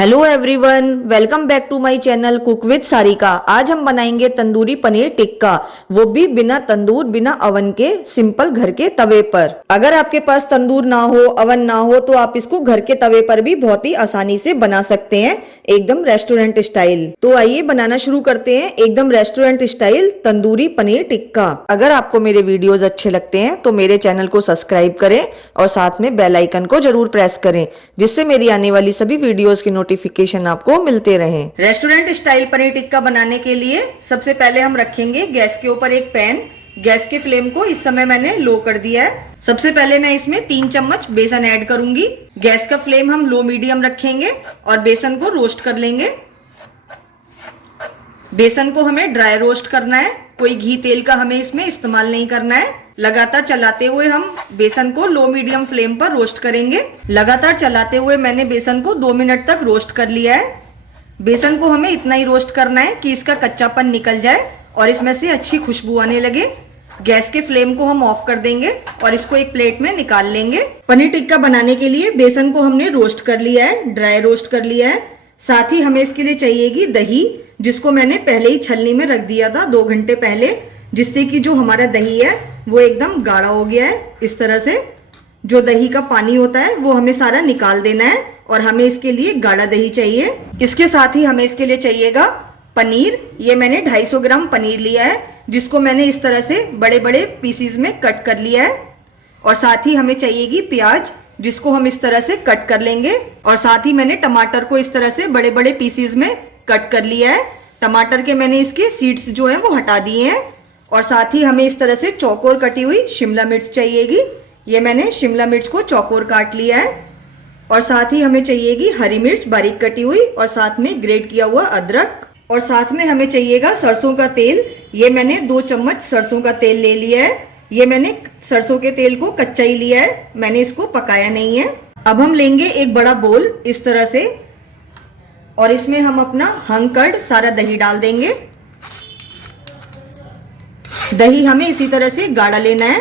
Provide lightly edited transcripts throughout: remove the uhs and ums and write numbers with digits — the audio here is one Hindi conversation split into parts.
Hello everyone, welcome back to my channel cook with Sarika. आज हम बनाएंगे तंदूरी पनीर टिक्का, वो भी बिना तंदूर बिना अवन के, सिंपल घर के तवे पर। अगर आपके पास तंदूर ना हो, अवन ना हो, तो आप इसको घर के तवे पर भी बहुत ही आसानी से बना सकते हैं, एकदम रेस्टोरेंट स्टाइल। तो आइए बनाना शुरू करते हैं एकदम रेस्टोरेंट स्टाइल तंदूरी पनीर टिक्का। अगर आपको मेरे वीडियोज अच्छे लगते हैं तो मेरे चैनल को सब्सक्राइब करें और साथ में बेल आइकन को जरूर प्रेस करें, जिससे मेरी आने वाली सभी वीडियोज की नोटिफिकेशन आपको मिलते रहें। रेस्टोरेंट स्टाइल पनीर टिक्का बनाने के लिए सबसे पहले हम रखेंगे गैस के ऊपर एक पैन। गैस के फ्लेम को इस समय मैंने लो कर दिया है। सबसे पहले मैं इसमें 3 चम्मच बेसन ऐड करूंगी। गैस का फ्लेम हम लो मीडियम रखेंगे और बेसन को रोस्ट कर लेंगे। बेसन को हमें ड्राई रोस्ट करना है, कोई घी तेल का हमें इसमें इस्तेमाल नहीं करना है। लगातार चलाते हुए हम बेसन को लो मीडियम फ्लेम पर रोस्ट करेंगे। लगातार चलाते हुए मैंने बेसन को 2 मिनट तक रोस्ट कर लिया है। बेसन को हमें इतना ही रोस्ट करना है कि इसका कच्चापन निकल जाए और इसमें से अच्छी खुशबू आने लगे। गैस के फ्लेम को हम ऑफ कर देंगे और इसको एक प्लेट में निकाल लेंगे। पनीर टिक्का बनाने के लिए बेसन को हमने रोस्ट कर लिया है, ड्राई रोस्ट कर लिया है। साथ ही हमें इसके लिए चाहिएगी दही, जिसको मैंने पहले ही छलनी में रख दिया था 2 घंटे पहले, जिससे कि जो हमारा दही है वो एकदम गाढ़ा हो गया है। इस तरह से जो दही का पानी होता है वो हमें सारा निकाल देना है और हमें इसके लिए गाढ़ा दही चाहिए। इसके साथ ही हमें इसके लिए चाहिएगा पनीर। ये मैंने 250 ग्राम पनीर लिया है, जिसको मैंने इस तरह से बड़े बड़े पीसीज में कट कर लिया है। और साथ ही हमें चाहिएगी प्याज, जिसको हम इस तरह से कट कर लेंगे। और साथ ही मैंने टमाटर को इस तरह से बड़े बड़े पीसीज में कट कर लिया है। टमाटर के मैंने इसके सीड्स जो है वो हटा दिए हैं। और साथ ही हमें इस तरह से चौकोर कटी हुई शिमला मिर्च चाहिएगी। ये मैंने शिमला मिर्च को चौकोर काट लिया है। और साथ ही हमें चाहिएगी हरी मिर्च बारीक कटी हुई और साथ में ग्रेट किया हुआ अदरक। और साथ में हमें चाहिएगा सरसों का तेल। ये मैंने 2 चम्मच सरसों का तेल ले लिया है। ये मैंने सरसों के तेल को कच्चा ही लिया है, मैंने इसको पकाया नहीं है। अब हम लेंगे एक बड़ा बोल इस तरह से और इसमें हम अपना हंकड़ सारा दही डाल देंगे। दही हमें इसी तरह से गाढ़ा लेना है,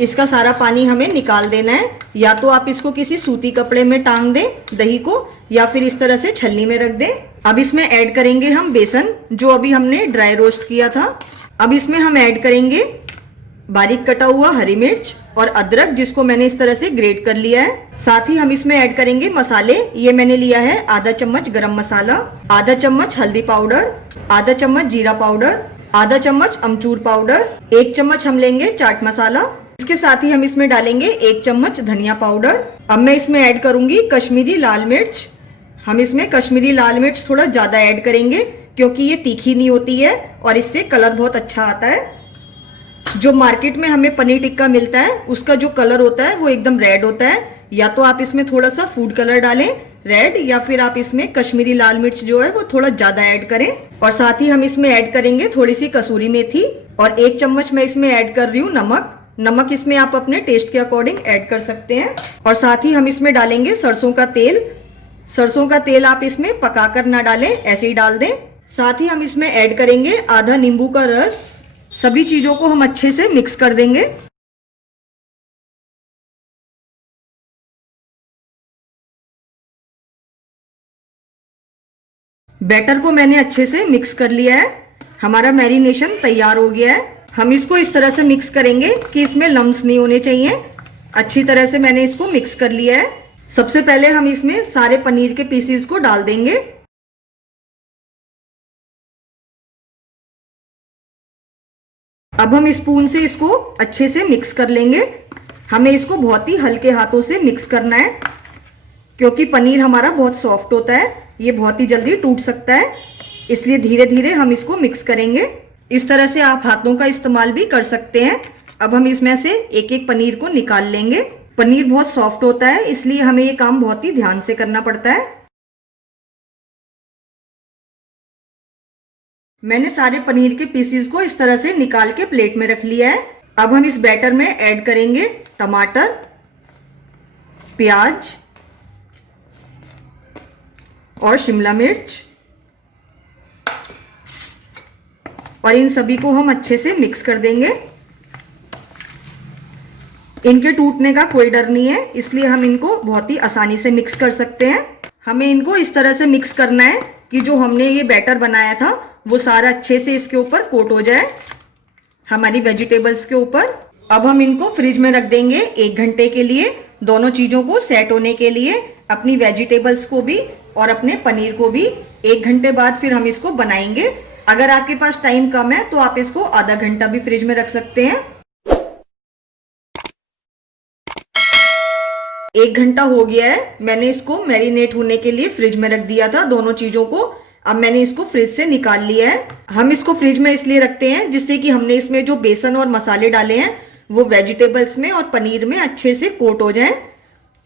इसका सारा पानी हमें निकाल देना है। या तो आप इसको किसी सूती कपड़े में टांग दें दही को, या फिर इस तरह से छलनी में रख दें। अब इसमें ऐड करेंगे हम बेसन, जो अभी हमने ड्राई रोस्ट किया था। अब इसमें हम ऐड करेंगे बारीक कटा हुआ हरी मिर्च और अदरक, जिसको मैंने इस तरह से ग्रेट कर लिया है। साथ ही हम इसमें ऐड करेंगे मसाले। ये मैंने लिया है आधा चम्मच गरम मसाला, आधा चम्मच हल्दी पाउडर, आधा चम्मच जीरा पाउडर, आधा चम्मच अमचूर पाउडर, 1 चम्मच हम लेंगे चाट मसाला। इसके साथ ही हम इसमें डालेंगे 1 चम्मच धनिया पाउडर। अब मैं इसमें ऐड करूंगी कश्मीरी लाल मिर्च। हम इसमें कश्मीरी लाल मिर्च थोड़ा ज्यादा ऐड करेंगे, क्योंकि ये तीखी नहीं होती है और इससे कलर बहुत अच्छा आता है। जो मार्केट में हमें पनीर टिक्का मिलता है उसका जो कलर होता है वो एकदम रेड होता है। या तो आप इसमें थोड़ा सा फूड कलर डालें रेड, या फिर आप इसमें कश्मीरी लाल मिर्च जो है वो थोड़ा ज्यादा ऐड करें। और साथ ही हम इसमें ऐड करेंगे थोड़ी सी कसूरी मेथी और 1 चम्मच मैं इसमें ऐड कर रही हूँ नमक। नमक इसमें आप अपने टेस्ट के अकॉर्डिंग ऐड कर सकते हैं। और साथ ही हम इसमें डालेंगे सरसों का तेल। सरसों का तेल आप इसमें पकाकर ना डालें, ऐसे ही डाल दें। साथ ही हम इसमें ऐड करेंगे आधा नींबू का रस। सभी चीजों को हम अच्छे से मिक्स कर देंगे। बैटर को मैंने अच्छे से मिक्स कर लिया है। हमारा मैरिनेशन तैयार हो गया है। हम इसको इस तरह से मिक्स करेंगे कि इसमें लम्स नहीं होने चाहिए। अच्छी तरह से मैंने इसको मिक्स कर लिया है। सबसे पहले हम इसमें सारे पनीर के पीसेस को डाल देंगे। अब हम स्पून से इसको अच्छे से मिक्स कर लेंगे। हमें इसको बहुत ही हल्के हाथों से मिक्स करना है, क्योंकि पनीर हमारा बहुत सॉफ्ट होता है, ये बहुत ही जल्दी टूट सकता है। इसलिए धीरे धीरे हम इसको मिक्स करेंगे। इस तरह से आप हाथों का इस्तेमाल भी कर सकते हैं। अब हम इसमें से एक एक पनीर को निकाल लेंगे। पनीर बहुत सॉफ्ट होता है, इसलिए हमें ये काम बहुत ही ध्यान से करना पड़ता है। मैंने सारे पनीर के पीसेस को इस तरह से निकाल के प्लेट में रख लिया है। अब हम इस बैटर में ऐड करेंगे टमाटर, प्याज और शिमला मिर्च, और इन सभी को हम अच्छे से मिक्स कर देंगे। इनके टूटने का कोई डर नहीं है, इसलिए हम इनको बहुत ही आसानी से मिक्स कर सकते हैं। हमें इनको इस तरह से मिक्स करना है कि जो हमने ये बैटर बनाया था वो सारा अच्छे से इसके ऊपर कोट हो जाए हमारी वेजिटेबल्स के ऊपर। अब हम इनको फ्रिज में रख देंगे 1 घंटे के लिए, दोनों चीजों को सेट होने के लिए, अपनी वेजिटेबल्स को भी और अपने पनीर को भी। 1 घंटे बाद फिर हम इसको बनाएंगे। अगर आपके पास टाइम कम है तो आप इसको आधा घंटा भी फ्रिज में रख सकते हैं। 1 घंटा हो गया है, मैंने इसको मैरिनेट होने के लिए फ्रिज में रख दिया था दोनों चीजों को। अब मैंने इसको फ्रिज से निकाल लिया है। हम इसको फ्रिज में इसलिए रखते हैं जिससे कि हमने इसमें जो बेसन और मसाले डाले हैं वो वेजिटेबल्स में और पनीर में अच्छे से कोट हो जाए।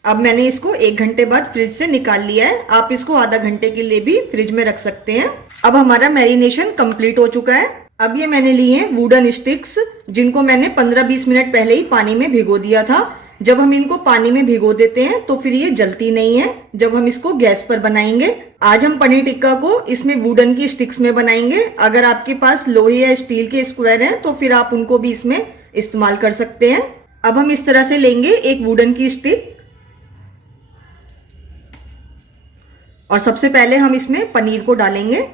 अब मैंने इसको 1 घंटे बाद फ्रिज से निकाल लिया है। आप इसको आधा घंटे के लिए भी फ्रिज में रख सकते हैं। अब हमारा मैरिनेशन कंप्लीट हो चुका है। अब ये मैंने लिए हैं वुडन स्टिक्स, जिनको मैंने 15-20 मिनट पहले ही पानी में भिगो दिया था। जब हम इनको पानी में भिगो देते हैं तो फिर ये जलती नहीं है जब हम इसको गैस पर बनाएंगे। आज हम पनीर टिक्का को इसमें वुडन की स्टिक्स में बनाएंगे। अगर आपके पास लोहे या स्टील के स्क्वायर हैं तो फिर आप उनको भी इसमें इस्तेमाल कर सकते हैं। अब हम इस तरह से लेंगे एक वुडन की स्टिक और सबसे पहले हम इसमें पनीर को डालेंगे।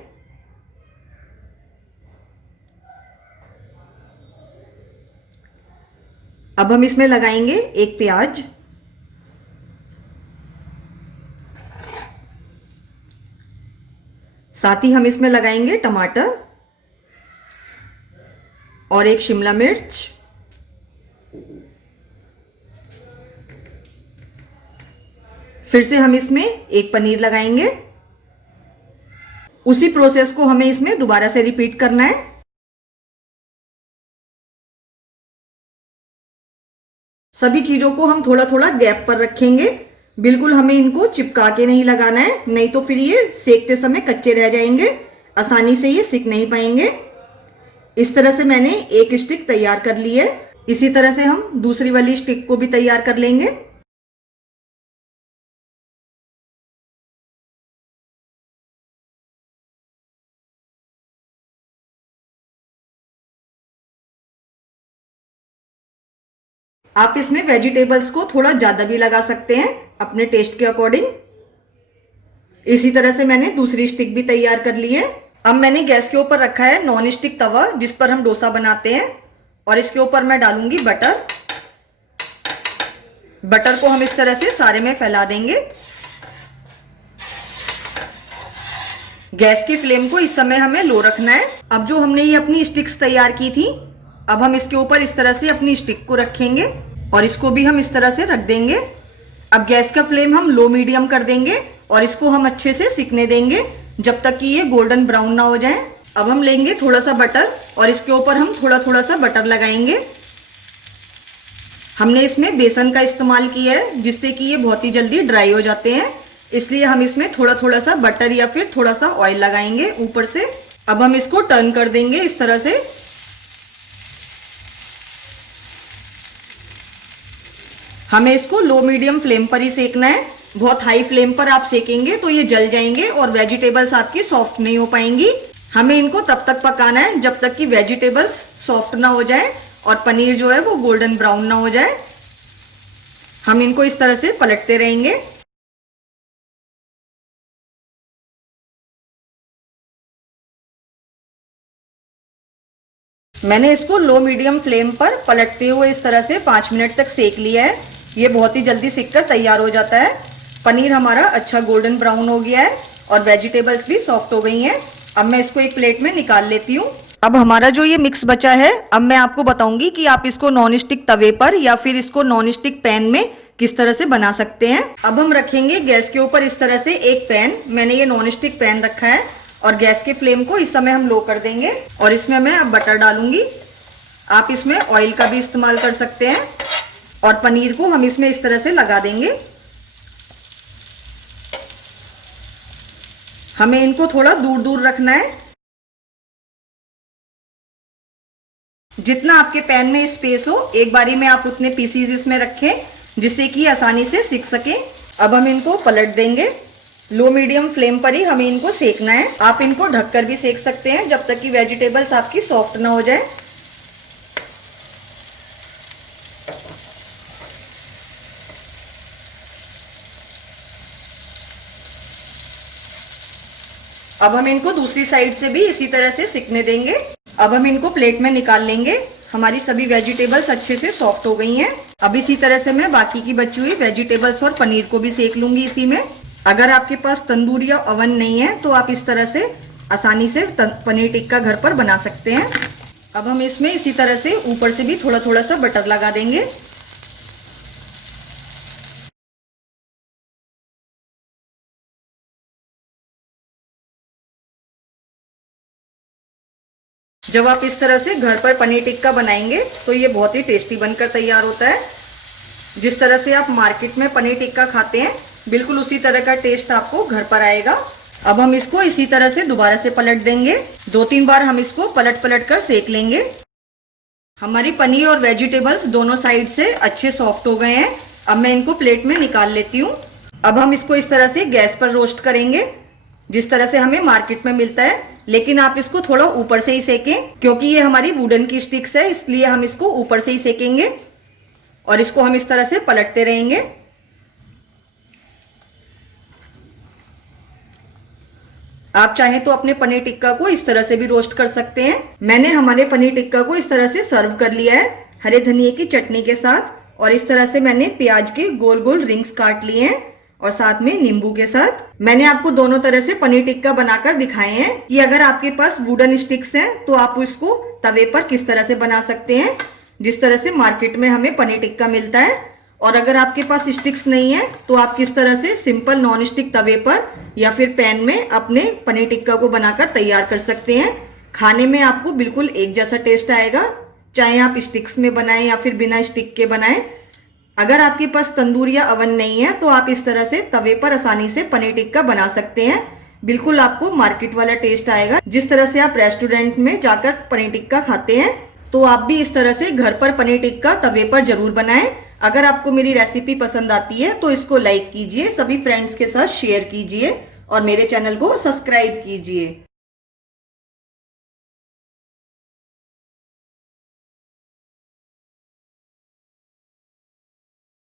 अब हम इसमें लगाएंगे एक प्याज, साथ ही हम इसमें लगाएंगे टमाटर और एक शिमला मिर्च। फिर से हम इसमें एक पनीर लगाएंगे। उसी प्रोसेस को हमें इसमें दोबारा से रिपीट करना है। सभी चीजों को हम थोड़ा थोड़ा गैप पर रखेंगे। बिल्कुल हमें इनको चिपका के नहीं लगाना है, नहीं तो फिर ये सेकते समय कच्चे रह जाएंगे, आसानी से ये सिक नहीं पाएंगे। इस तरह से मैंने एक स्टिक तैयार कर ली है। इसी तरह से हम दूसरी वाली स्टिक को भी तैयार कर लेंगे। आप इसमें वेजिटेबल्स को थोड़ा ज्यादा भी लगा सकते हैं अपने टेस्ट के अकॉर्डिंग। इसी तरह से मैंने दूसरी स्टिक भी तैयार कर ली है। अब मैंने गैस के ऊपर रखा है नॉन स्टिक तवा जिस पर हम डोसा बनाते हैं और इसके ऊपर मैं डालूंगी बटर। बटर को हम इस तरह से सारे में फैला देंगे। गैस की फ्लेम को इस समय हमें लो रखना है। अब जो हमने ये अपनी स्टिक्स तैयार की थी, अब हम इसके ऊपर इस तरह से अपनी स्टिक को रखेंगे और इसको भी हम इस तरह से रख देंगे। अब गैस का फ्लेम हम लो मीडियम कर देंगे और इसको हम अच्छे से सिकने देंगे जब तक कि ये गोल्डन ब्राउन ना हो जाए। अब हम लेंगे थोड़ा सा बटर और इसके ऊपर हम थोड़ा थोड़ा सा बटर लगाएंगे। हमने इसमें बेसन का इस्तेमाल किया है जिससे कि ये बहुत ही जल्दी ड्राई हो जाते हैं, इसलिए हम इसमें थोड़ा थोड़ा सा बटर या फिर थोड़ा सा ऑयल लगाएंगे ऊपर से। अब हम इसको टर्न कर देंगे इस तरह से। हमें इसको लो मीडियम फ्लेम पर ही सेकना है। बहुत हाई फ्लेम पर आप सेकेंगे तो ये जल जाएंगे और वेजिटेबल्स आपकी सॉफ्ट नहीं हो पाएंगी। हमें इनको तब तक पकाना है जब तक कि वेजिटेबल्स सॉफ्ट ना हो जाए और पनीर जो है वो गोल्डन ब्राउन ना हो जाए। हम इनको इस तरह से पलटते रहेंगे। मैंने इसको लो मीडियम फ्लेम पर पलटते हुए इस तरह से 5 मिनट तक सेक लिया है। ये बहुत ही जल्दी सिककर तैयार हो जाता है। पनीर हमारा अच्छा गोल्डन ब्राउन हो गया है और वेजिटेबल्स भी सॉफ्ट हो गई हैं। अब मैं इसको एक प्लेट में निकाल लेती हूँ। अब हमारा जो ये मिक्स बचा है, अब मैं आपको बताऊंगी कि आप इसको नॉन स्टिक तवे पर या फिर इसको नॉन स्टिक पैन में किस तरह से बना सकते हैं। अब हम रखेंगे गैस के ऊपर इस तरह से एक पैन। मैंने ये नॉन स्टिक पैन रखा है और गैस के फ्लेम को इस समय हम लो कर देंगे और इसमें मैं अब बटर डालूंगी। आप इसमें ऑयल का भी इस्तेमाल कर सकते हैं और पनीर को हम इसमें इस तरह से लगा देंगे। हमें इनको थोड़ा दूर दूर रखना है। जितना आपके पैन में स्पेस हो एक बारी में आप उतने पीसीज इसमें रखें जिससे कि आसानी से सिक सके। अब हम इनको पलट देंगे। लो मीडियम फ्लेम पर ही हमें इनको सेकना है। आप इनको ढककर भी सेक सकते हैं जब तक कि वेजिटेबल्स आपकी सॉफ्ट ना हो जाए। अब हम इनको दूसरी साइड से भी इसी तरह से सिकने देंगे। अब हम इनको प्लेट में निकाल लेंगे। हमारी सभी वेजिटेबल्स अच्छे से सॉफ्ट हो गई हैं। अब इसी तरह से मैं बाकी की बची हुई वेजिटेबल्स और पनीर को भी सेक लूंगी इसी में। अगर आपके पास तंदूर या ओवन नहीं है तो आप इस तरह से आसानी से पनीर टिक्का घर पर बना सकते हैं। अब हम इसमें इसी तरह से ऊपर से भी थोड़ा थोड़ा सा बटर लगा देंगे। जब आप इस तरह से घर पर पनीर टिक्का बनाएंगे तो ये बहुत ही टेस्टी बनकर तैयार होता है। जिस तरह से आप मार्केट में पनीर टिक्का खाते हैं बिल्कुल उसी तरह का टेस्ट आपको घर पर आएगा। अब हम इसको इसी तरह से दोबारा से पलट देंगे। 2-3 बार हम इसको पलट पलट कर सेक लेंगे। हमारी पनीर और वेजिटेबल्स दोनों साइड से अच्छे सॉफ्ट हो गए हैं। अब मैं इनको प्लेट में निकाल लेती हूँ। अब हम इसको इस तरह से गैस पर रोस्ट करेंगे जिस तरह से हमें मार्केट में मिलता है, लेकिन आप इसको थोड़ा ऊपर से ही सेकें क्योंकि ये हमारी वुडन की स्टिक्स है, इसलिए हम इसको ऊपर से ही सेकेंगे और इसको हम इस तरह से पलटते रहेंगे। आप चाहें तो अपने पनीर टिक्का को इस तरह से भी रोस्ट कर सकते हैं। मैंने हमारे पनीर टिक्का को इस तरह से सर्व कर लिया है हरे धनिये की चटनी के साथ, और इस तरह से मैंने प्याज के गोल गोल रिंग्स काट लिए हैं और साथ में नींबू के साथ। मैंने आपको दोनों तरह से पनीर टिक्का बनाकर दिखाए हैं कि अगर आपके पास वुडन स्टिक्स हैं तो आप इसको तवे पर किस तरह से बना सकते हैं जिस तरह से मार्केट में हमें पनीर टिक्का मिलता है। और अगर आपके पास स्टिक्स नहीं है तो आप किस तरह से सिंपल नॉन स्टिक तवे पर या फिर पैन में अपने पनीर टिक्का को बनाकर तैयार कर सकते हैं। खाने में आपको बिल्कुल एक जैसा टेस्ट आएगा, चाहे आप स्टिक्स में बनाएं या फिर बिना स्टिक के बनाएं। अगर आपके पास तंदूर या अवन नहीं है तो आप इस तरह से तवे पर आसानी से पनीर टिक्का बना सकते हैं। बिल्कुल आपको मार्केट वाला टेस्ट आएगा। जिस तरह से आप रेस्टोरेंट में जाकर पनीर टिक्का खाते हैं तो आप भी इस तरह से घर पर पनीर टिक्का तवे पर जरूर बनाएं। अगर आपको मेरी रेसिपी पसंद आती है तो इसको लाइक कीजिए, सभी फ्रेंड्स के साथ शेयर कीजिए और मेरे चैनल को सब्सक्राइब कीजिए।